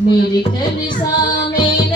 मेरे कलिसा में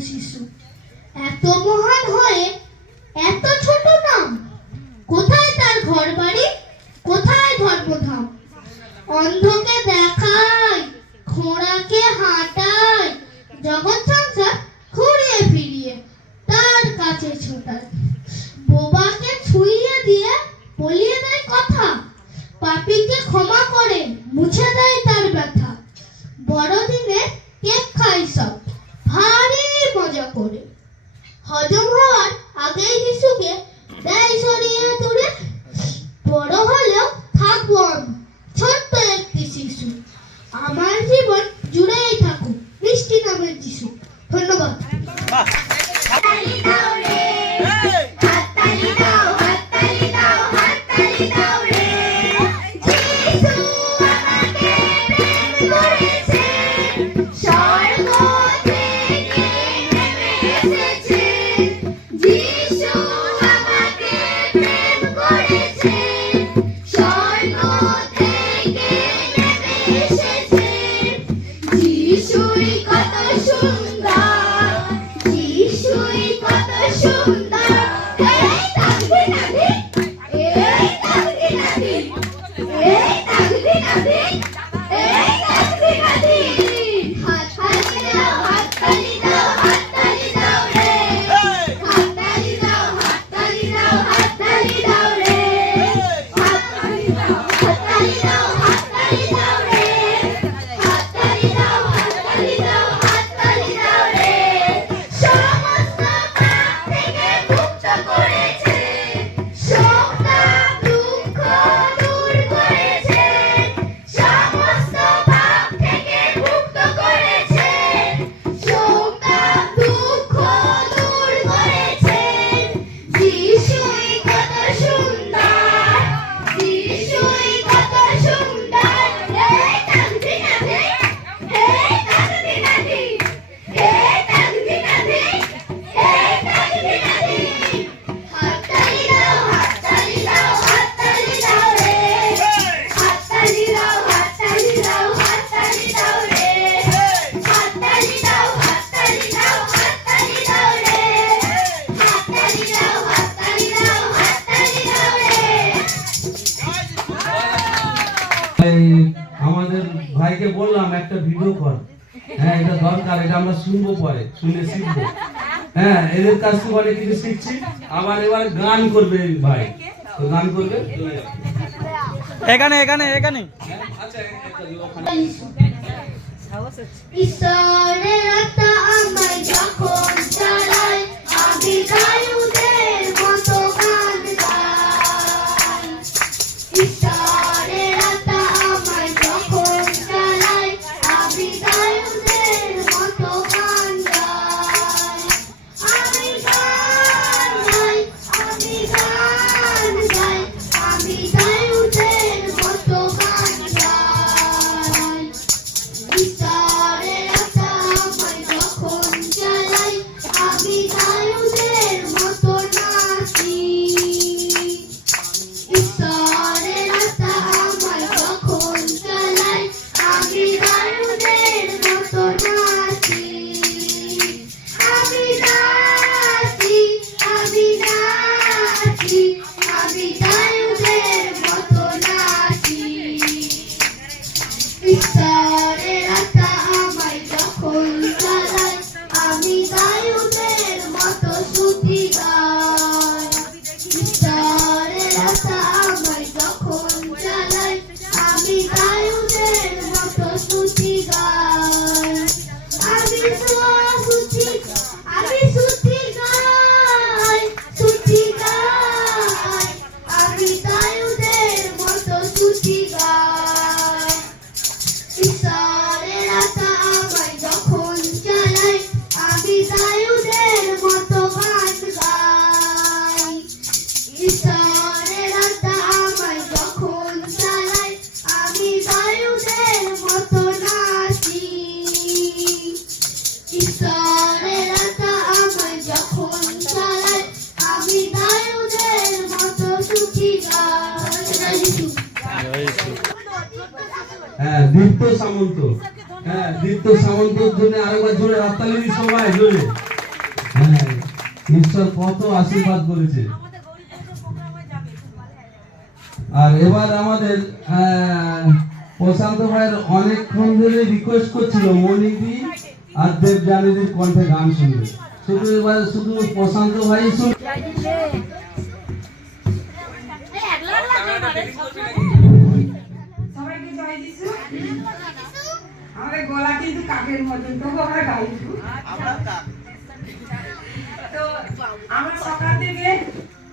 শিশু। এত মহান হয়ে Glory! দরকার এটা আমরা শুনব পরে শুনে শিখব। হ্যাঁ এদের কাছ থেকে অনেক কিছু শিখছি। আবার এবার গান করবে ভাই। তো গান করবে? এখানে এখানে এখানে। ঈশ্বরের আত্মা আমায় যখন চালায় আমি গায়ুদের হ্যাঁ হ্যাঁ হ্যাঁ আর এবার আমাদের প্রশান্ত ভাইয়ের অনেকক্ষণ ধরে রিকোয়েস্ট করছিল মনিদি আর দেবজানিদির কণ্ঠে গান শুনবে। শুধু এবার শুধু প্রশান্ত ভাই শুন সবাইকে জয় যিশু আমাদের গলা কিন্তু কাকের মতন তবু আমরা গাই। তো আমরা সকাল থেকে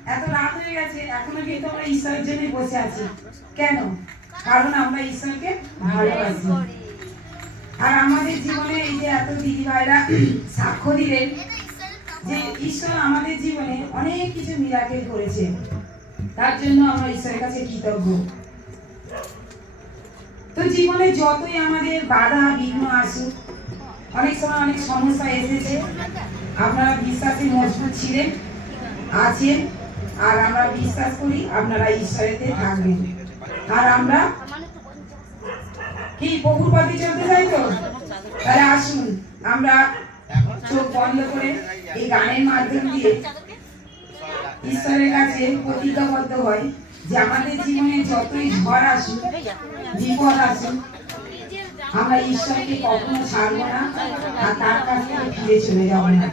এত রাত হয়ে গেছে এখনও কিন্তু আমরা ঈশ্বরের জন্য বসে আছি। কেন? কারণ আমরা ঈশ্বরকে ভালোবাসি। আর আমাদের জীবনে এই যে এত দিদি ভাইরা সাক্ষ্য দিলেন যে ঈশ্বর আমাদের জীবনে অনেক কিছু মিরাকেল করেছে। তার জন্য আমরা ঈশ্বরের কাছে কৃতজ্ঞ। তো জীবনে যতই আমাদের বাধা বিঘ্ন আসুক, অনেক সময় অনেক সমস্যা এসেছে। আপনারা বিশ্বাসে মজবুত ছিলেন, আছেন, আর আমরা বিশ্বাস করি আপনারা ঈশ্বরেতে থাকবেন। আর আমরা কি প্রভুর পথে চলতে চাই তো? তাহলে আসুন, আমরা চোখ বন্ধ করে এই গানের মাধ্যম দিয়ে ঈশ্বরের কাছে প্রতিজ্ঞাবদ্ধ হয় যে আমাদের জীবনে যতই ঝড় আসুক, বিপদ আসুক, আমরা ঈশ্বরকে কখনো ছাড়বো না আর তার কাছ থেকে ফিরে চলে যাব না।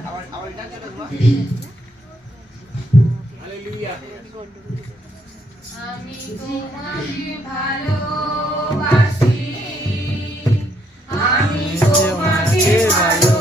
আমি তোমাকে ভালোবাসি, আমি তোমাকে ভালো